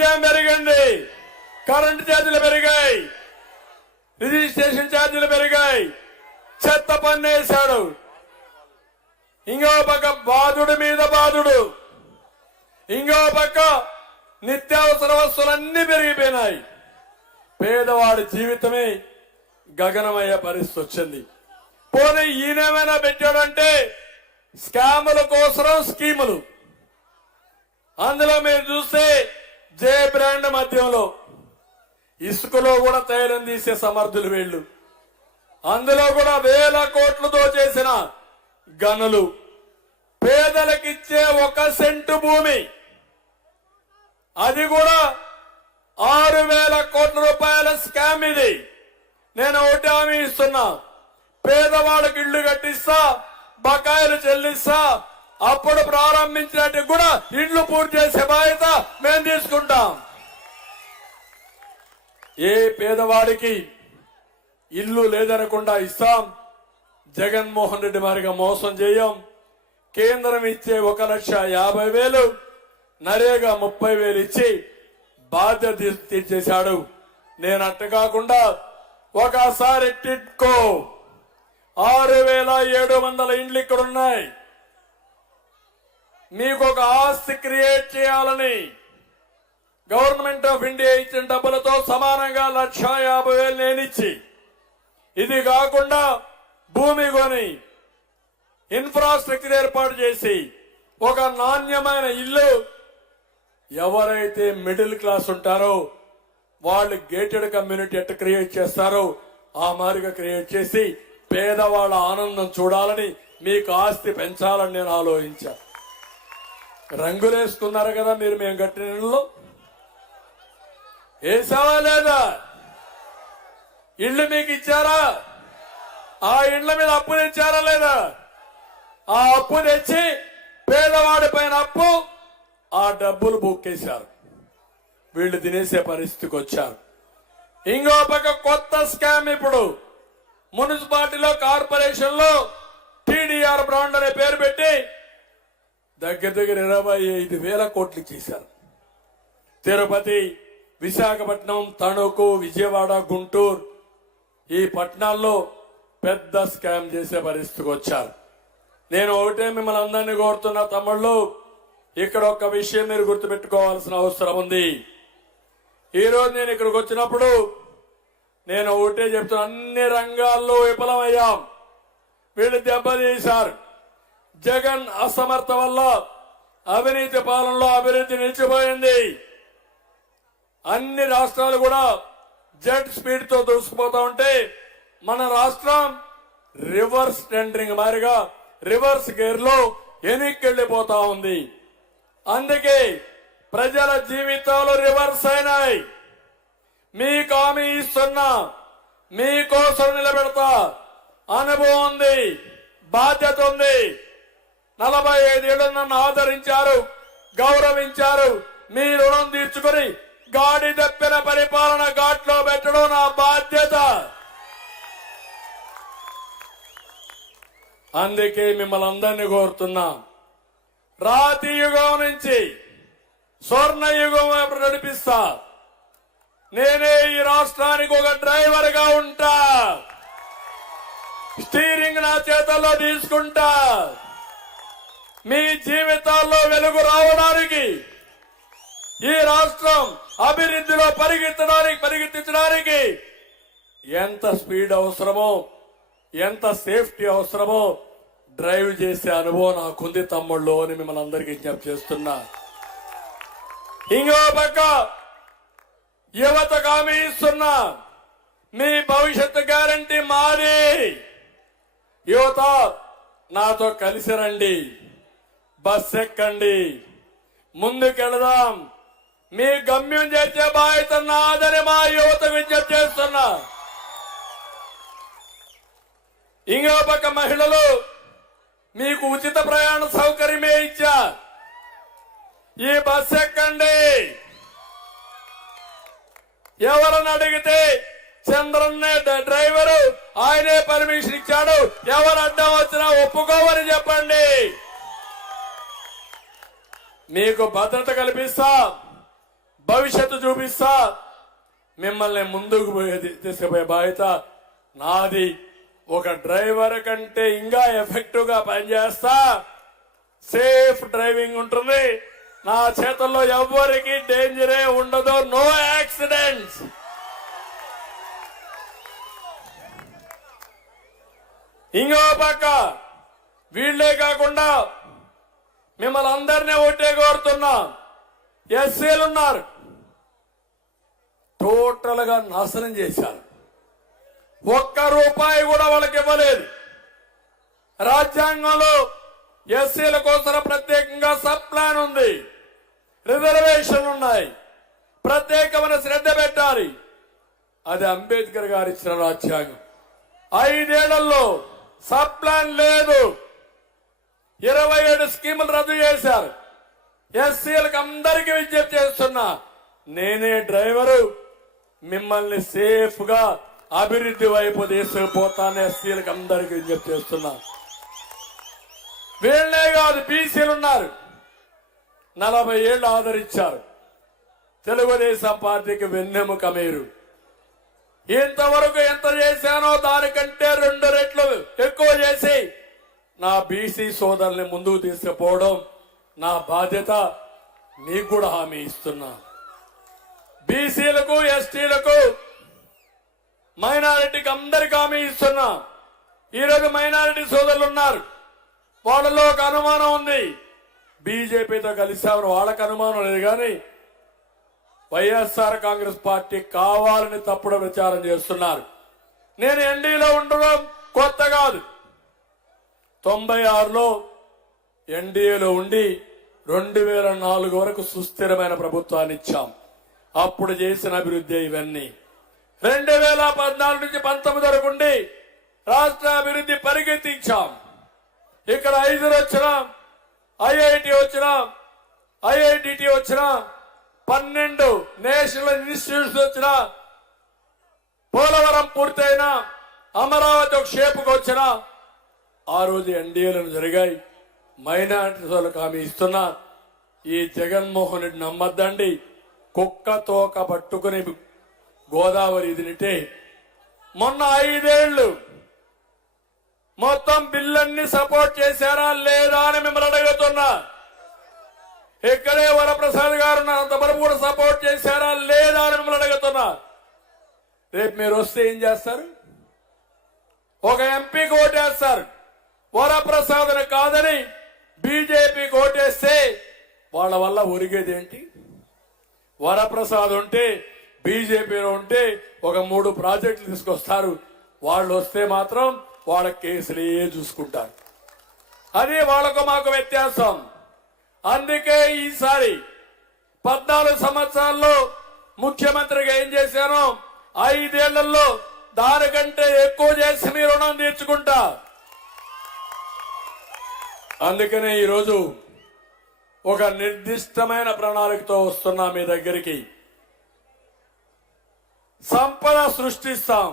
మద్యం పెరిగింది, కరెంటు ఛార్జీలు పెరిగాయి, రిజిస్ట్రేషన్ ఛార్జీలు పెరిగాయి, చెత్త పన్నేశాడు. ఇంకో పక్క బాధుడు మీద బాధుడు, ఇంకో పక్క నిత్యావసర వస్తువులన్నీ పెరిగిపోయినాయి. పేదవాడి జీవితమే గగనమయ్యే పరిస్థితి వచ్చింది. పోనీ ఈయనేమైనా పెట్టాడంటే స్కాముల కోసం స్కీములు. అందులో మీరు చూస్తే జే బ్రాండ్ మద్యంలో ఇసుకలో కూడా తైలం తీసే సమర్థులు వీళ్ళు. అందులో కూడా వేల కోట్లతో చేసిన గనులు. పేదలకిచ్చే 1 సెంటు భూమి, అది కూడా 6,000 కోట్ల రూపాయల స్కామ్ ఇది. నేను ఒకటి హామీ ఇస్తున్నా, పేదవాళ్ళకి ఇళ్లు కట్టిస్తా, బకాయిలు చెల్లిస్తా, అప్పుడు ప్రారంభించినట్టు కూడా ఇళ్లు పూర్తి చేసే బాధ్యత మేము తీసుకుంటాం. ఏ పేదవాడికి ఇల్లు లేదనకుండా ఇస్తాం. జగన్మోహన్ రెడ్డి మారిగా మోసం చేయం. కేంద్రం ఇచ్చే 1,50,000, నరేగా 30,000 ఇచ్చి బాధ్యత తీర్చేశాడు. నేను అట్ట కాకుండా ఒకసారి టిట్కో 6,700 ఇండ్లు ఇక్కడ ఉన్నాయి. మీకు ఒక ఆస్తి క్రియేట్ చేయాలని గవర్నమెంట్ ఆఫ్ ఇండియా ఇచ్చిన డబ్బులతో సమానంగా 1,50,000 నేనిచ్చి, ఇది కాకుండా భూమి కొని ఇన్ఫ్రాస్ట్రక్చర్ ఏర్పాటు చేసి ఒక నాణ్యమైన ఇల్లు ఎవరైతే మిడిల్ క్లాస్ ఉంటారో వాళ్ళు గేటెడ్ కమ్యూనిటీ ఎట్ట క్రియేట్ చేస్తారో ఆ మాదిరిగా క్రియేట్ చేసి పేదవాళ్ళ ఆనందం చూడాలని, మీకు ఆస్తి పెంచాలని నేను ఆలోచించా. రంగులేసుకున్నారు కదా మీరు మేము కట్టిన ఇళ్ళు. వేసావా లేదా? ఇళ్ళు మీకు ఇచ్చారా? ఆ ఇళ్ల మీద అప్పు తెచ్చారా లేదా? ఆ అప్పు తెచ్చి పేదవాడి పైన అప్పు, ఆ డబ్బులు బుక్కేశారు. వీళ్ళు తినేసే పరిస్థితికి వచ్చారు. ఇంకో పక్క కొత్త స్కామ్ ఇప్పుడు మున్సిపాలిటీలో, కార్పొరేషన్ లో టీడీఆర్ బ్రాండ్ అనే పేరు పెట్టి దగ్గర 25,000 కోట్లు చేశారు. తిరుపతి, విశాఖపట్నం, తణుకు, విజయవాడ, గుంటూరు ఈ పట్టణాల్లో పెద్ద స్కామ్ చేసే పరిస్థితికి వచ్చారు. నేను ఒకటే మిమ్మల్ని అందరినీ కోరుతున్నా, తమ్ముళ్ళు, ఇక్కడ ఒక విషయం మీరు గుర్తుపెట్టుకోవాల్సిన అవసరం ఉంది. ఈ రోజు నేను ఇక్కడికి వచ్చినప్పుడు నేను ఒకటే చెప్తున్నా, అన్ని రంగాల్లో విఫలమయ్యాం. వీళ్ళు దెబ్బతీశారు. జగన్ అసమర్థ వల్ల అవినీతి పాలనలో అభివృద్ధి నిలిచిపోయింది. అన్ని రాష్ట్రాలు కూడా జెట్ స్పీడ్ తో దూసుకుపోతా ఉంటే మన రాష్ట్రం రివర్స్ టెండరింగ్ మారిగా రివర్స్ గేర్ లో వెనక్కిళ్లిపోతా ఉంది. అందుకే ప్రజల జీవితాలు రివర్స్ అయినాయి. మీకు హామీ ఇస్తున్నా, మీకోసం నిలబెడతా. అనుభవం ఉంది, బాధ్యత ఉంది. 45 ఏళ్ళు నన్ను ఆదరించారు, గౌరవించారు. మీ రుణం తీర్చుకుని గాడి తప్పిన పరిపాలన ఘాట్లో పెట్టడం నా బాధ్యత. అందుకే మిమ్మల్ని అందరినీ కోరుతున్నా, రాతి యుగం నుంచి స్వర్ణ యుగం వైపు నడిపిస్తా. నేనే ఈ రాష్ట్రానికి ఒక డ్రైవర్ గా ఉంటా. స్టీరింగ్ నా చేతుల్లో తీసుకుంటా. మీ జీవితాల్లో వెలుగు రావడానికి, ఈ రాష్ట్రం అభివృద్ధిలో పరిగెత్తించడానికి ఎంత స్పీడ్ అవసరమో, ఎంత సేఫ్టీ అవసరమో డ్రైవ్ చేసే అనుభవం నాకుంది తమ్ముళ్ళు అని మిమ్మల్ని అందరికీ విజ్ఞప్తి చేస్తున్నా. ఇంకో పక్క యువతకు హామీ ఇస్తున్నా, మీ భవిష్యత్తు గ్యారంటీ మాది. యువత నాతో కలిసి రండి, బస్ ఎక్కండి, ముందుకెళదాం. మీ గమ్యం చేసే బాధ్యత నాదని మా యువత విజ్ఞప్తి చేస్తున్నా. ఇంకో పక్క మహిళలు మీకు ఉచిత ప్రయాణ సౌకర్యమే ఇచ్చా. ఈ బస్ ఎక్కండి. ఎవరని అడిగితే చంద్రన్నే డ్రైవరు, ఆయనే పర్మిషన్ ఇచ్చాడు, ఎవరు అడ్డం వచ్చినా ఒప్పుకోమని చెప్పండి. మీకు భద్రత కల్పిస్తా. భవిష్యత్తు చూపిస్తా, మిమ్మల్ని ముందుకు తీసుకుపోయే బాధ్యత నాది. ఒక డ్రైవర్ కంటే ఇంకా ఎఫెక్టివ్ గా పనిచేస్తా. సేఫ్ డ్రైవింగ్ ఉంటుంది. నా చేతుల్లో ఎవ్వరికి డేంజరే ఉండదు. No accidents. ఇంకో పక్క వీళ్లే కాకుండా మిమ్మల్ని అందరినీ ఒకటే కోరుతున్నా. ఎస్సీలు ఉన్నారు, టోటల్ గా నాశనం చేశారు. ఒక్క రూపాయి కూడా వాళ్ళకి ఇవ్వలేదు. రాజ్యాంగంలో ఎస్సీల కోసం ప్రత్యేకంగా సబ్ ప్లాన్ ఉంది, రిజర్వేషన్లు ఉన్నాయి, ప్రత్యేకమైన శ్రద్ధ పెట్టాలి. అది అంబేద్కర్ గారు ఇచ్చిన రాజ్యాంగం. 5 ఏళ్లలో సబ్ ప్లాన్ లేదు. 27 స్కీములు రద్దు చేశారు. ఎస్సీలకు అందరికీ విజ్ఞప్తి చేస్తున్నా, నేనే డ్రైవరు, మిమ్మల్ని సేఫ్ గా అభివృద్ధి వైపు తీసుకుపోతాను. ఎస్సీలకు అందరికీ విజ్ఞప్తి చేస్తున్నా. వీళ్లే కాదు, బీసీలు ఉన్నారు. 40 ఏళ్లు ఆదరించారు. తెలుగుదేశం పార్టీకి వెన్నెముక మీరు. ఇంతవరకు ఎంత చేశానో దానికంటే 2 రెట్లు ఎక్కువ చేసి నా బీసీ సోదరుల్ని ముందుకు తీసుకుపోవడం నా బాధ్యత. మీకు కూడా హామీ ఇస్తున్నా. బీసీలకు, ఎస్టీలకు, మైనారిటీకి అందరికి హామీ ఇస్తున్నా. ఈరోజు మైనారిటీ సోదరులు ఉన్నారు, వాళ్ళలో ఒక అనుమానం ఉంది. బీజేపీతో కలిసామని వాళ్ళకు అనుమానం లేదు, కానీ వైఎస్ఆర్ కాంగ్రెస్ పార్టీ కావాలని తప్పుడు ప్రచారం చేస్తున్నారు. నేను ఎన్డీలో ఉండడం కొత్త కాదు. 96లో ఎన్డీఏలో ఉండి 2004 వరకు సుస్థిరమైన ప్రభుత్వాన్ని ఇచ్చాం. అప్పుడు చేసిన అభివృద్ధి ఇవన్నీ. 2014 నుంచి 19 వరకు ఉండి రాష్ట్ర అభివృద్ధి పరిగెత్తించాం. ఇక్కడ 5 వచ్చినా, ఐఐటి వచ్చినా, ఐఐటిటి వచ్చినా, 12 నేషనల్ ఇన్స్టిట్యూట్స్ వచ్చినా, పోలవరం పూర్తయినా, అమరావతి ఒక షేపుకు వచ్చినా, ఆ రోజు ఎన్డీఏలను జరిగాయి. మైనారిటీ సోదరులకు హామీ ఇస్తున్నా. ఈ జగన్మోహన్ రెడ్డి నమ్మద్దండి. కుక్క తోక పట్టుకుని గోదావరి ఇదినిటే మొన్న 5 ఏళ్లు మొత్తం బిల్లన్నీ సపోర్ట్ చేశారా లేదా అని మిమ్మల్ని అడుగుతున్నా. ఇక్కడే వరప్రసాద్ గారు అంతవరకు కూడా సపోర్ట్ చేశారా లేదా అని మిమ్మల్ని అడుగుతున్నా. రేపు మీరు వస్తే ఏం చేస్తారు? ఒక ఎంపీకి ఓటేస్తారు. వరప్రసాద్ని కాదని బీజేపీకి ఓటేస్తే వాళ్ళ వల్ల ఒరిగేది ఏంటి? వరప్రసాద్ ఉంటే, బీజేపీలో ఉంటే ఒక 3 ప్రాజెక్టులు తీసుకొస్తారు. వాళ్ళు వస్తే మాత్రం వాళ్ళ కేసులే చూసుకుంటారు. అది వాళ్ళకు మాకు వ్యత్యాసం. అందుకే ఈసారి 14 సంవత్సరాల్లో ముఖ్యమంత్రిగా ఏం చేశానో 5 ఏళ్లలో దానికంటే ఎక్కువ చేసి మీ రుణం తీర్చుకుంటా. అందుకనే ఈరోజు ఒక నిర్దిష్టమైన ప్రణాళికతో వస్తున్నా మీ దగ్గరికి. సంపద సృష్టిస్తాం.